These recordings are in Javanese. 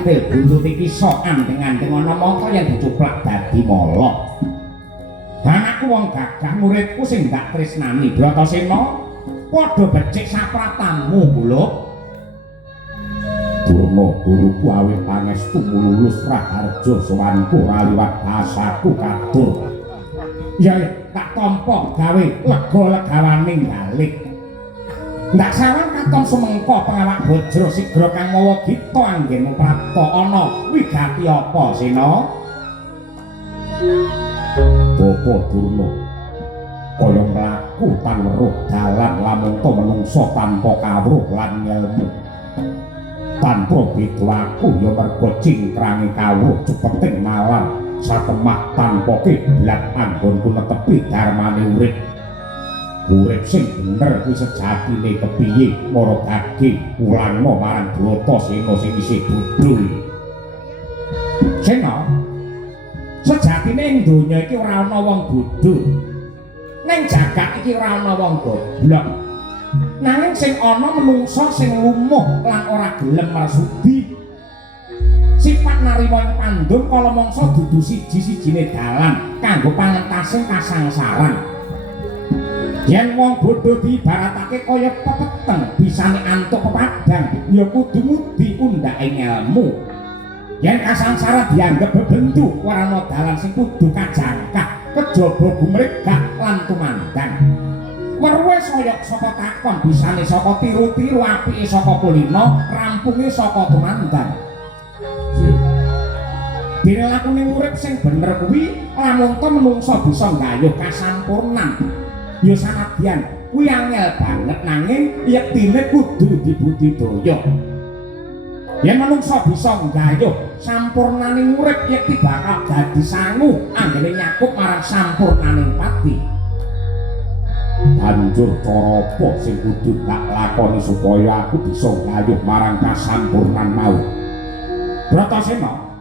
kantil buntut iki sok andeng-andeng ana mangka yen dicuplak dadi mala. Anakku wong gagah muridku sing ndak tresnani Bratasena padha becik sapratamu kula. Durna guruku awit pangestu lulus Raharja sowanku ora liwat basaku katur. Ya tak tampa gawe lega-legawaning balik. Ndak sawan katon sumengko pengawak Bajra Sigra kang mawa gita anggenmu prapta ana wigati apa Sena? Bapa Durna kaya mlaku tan weruh dalan lamun to menungsa tanpa kawruh lan ngelmu. Tanpa beda aku ya mergo cingkrange kawruh cepeting malam satemah tanpa kiblat anggonku netepi darmane urip. Urip sing bener kuwi sejatine kepiye para gage ulangna marang Bratasena sing isih bodho. Sena sejatine ing donya iki ora ana wong bodho. Ning jagat iki ora ana wong goblok. Nanging sing ana menungsa sing lumuh lan ora gelem marsudi. Sifat narima ing pandung kala mangsa dudu siji-sijine dalan kanggo pangentasing kasangsaran. Yen wong bodho diibaratake kaya pepeteng bisane antuk pepadang ya kudu ngudi undhake ngelmu. Yen kasangsara dianggep bebendu ora ana dalan sing kudu kajangkah kejaba gumregak lan tumandang. Weruhe saya saka takon bisane saka tiru-tiru apike saka kulina rampunge saka tumandang. Dene lakune urip sing bener kuwi lamun to menungsa bisa nggayuh kasampurnan. Ya sanadyan kuwi angel banget nanging yektine kudu dibudidaya. Yen manungsa bisa nggayuh sampurnaning urip yekti bakal dadi sangu anggene nyakup marang sampurnaning pati. Banjur cara apa sing kudu tak lakoni supaya aku bisa nggayuh marang kasampurnan mau? Bratasena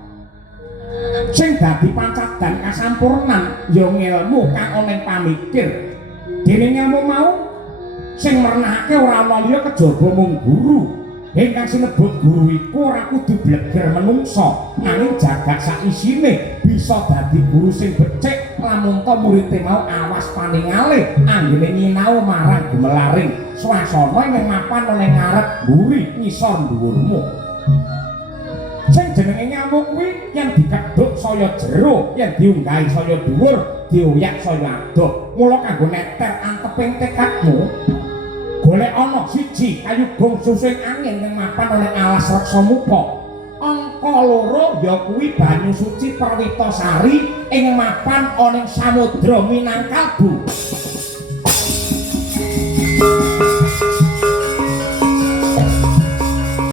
sing dadi pancadan kasampurnan ya ngelmu kang ana ing pamikir. Dene ngelmu mau sing mernahake ora ana liya kejaba mung guru. Ingkang sinebut guru iku ora kudu bleger menungsa, nanging jagat sak isine bisa dadi guru sing becik lamun to murid mau awas paningale anggene nyinau marang gumelaring swasana ing mapan ning ngarep mburi ngisor dhuwurmu. Sing jenenge ngelmu kuwi yen dikedhuk saya jero, yen diunggahi saya dhuwur, dioyak saya adoh. Mula kanggo neter anteping tekadmu golek ana siji kayugung susing angin ning mapan oleh alas reksa muka. Angka loro ya kuwi banyu suci Perwitasari ing mapan ana ing Samudra Minangkabau.